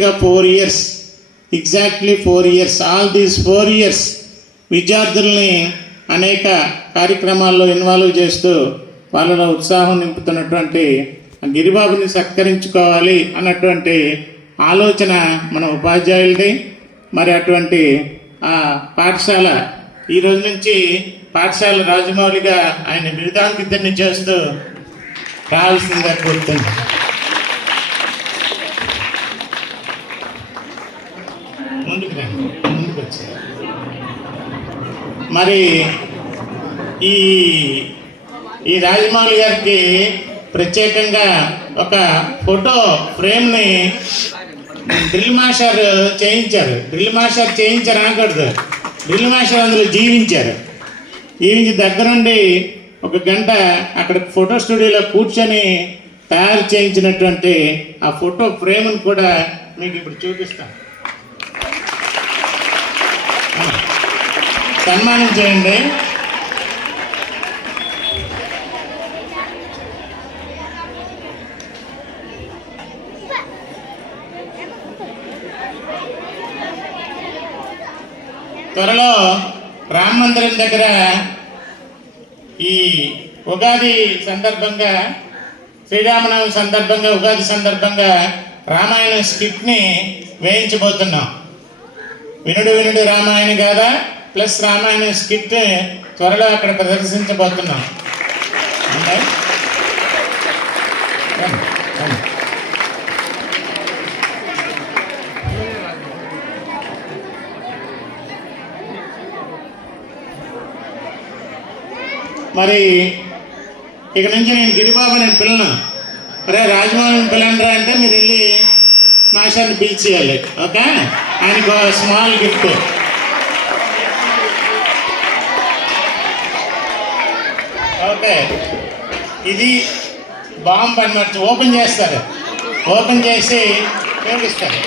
4 years, exactly 4 years. All these 4 years విద్యార్థుల్ని అనేక కార్యక్రమాల్లో ఇన్వాల్వ్ చేస్తూ వాళ్ళలో ఉత్సాహం నింపుతున్నటువంటి గిరిబాబుని సత్కరించుకోవాలి అన్నటువంటి ఆలోచన మన ఉపాధ్యాయులది. మరి అటువంటి పాఠశాల ఈ రోజు నుంచి పాఠశాల రాజమౌళిగా ఆయన బిరుదాంకితుడిని చేస్తూ కావాల్సిందిగా కోరుతుంది. ముందుకు రండి, ముందుకు వచ్చి మరి ఈ రాజమౌళి గారికి ప్రత్యేకంగా ఒక ఫోటో ఫ్రేమ్ని డ్రిల్ మాస్టర్ చేయించారు. డ్రిల్ మాస్టర్ చేయించారు అనకూడదు, డ్రిల్ మాస్టర్ అందులో జీవించారు. జీవించి దగ్గరుండి 1 గంట అక్కడ ఫోటో స్టూడియోలో కూర్చొని తయారు చేయించినటువంటి ఆ ఫోటో ఫ్రేమ్ని కూడా మీకు ఇప్పుడు చూపిస్తాను. సన్మానం చేయండి. త్వరలో రామ మందిరం దగ్గర ఈ ఉగాది సందర్భంగా, శ్రీరామనవమి సందర్భంగా, ఉగాది సందర్భంగా రామాయణ స్కిట్ని వేయించబోతున్నాం. వినుడు వినుడు రామాయణ గాథ ప్లస్ రామాయణ స్కిట్ త్వరలో అక్కడ ప్రదర్శించబోతున్నాం. మరి ఇక నుంచి నేను గిరిబాబు నేను పిల్లను, అరే రాజమౌళిని పిల్లనరా అంటే మీరు వెళ్ళి మాస్టర్ని పిలిచేయాలి. ఓకే, ఆయనకు స్మాల్ గిఫ్ట్. ఓకే, ఇది బాంబ్ అన్నమాట. ఓపెన్ చేస్తారు, ఓపెన్ చేసి ఉపయోగిస్తారు.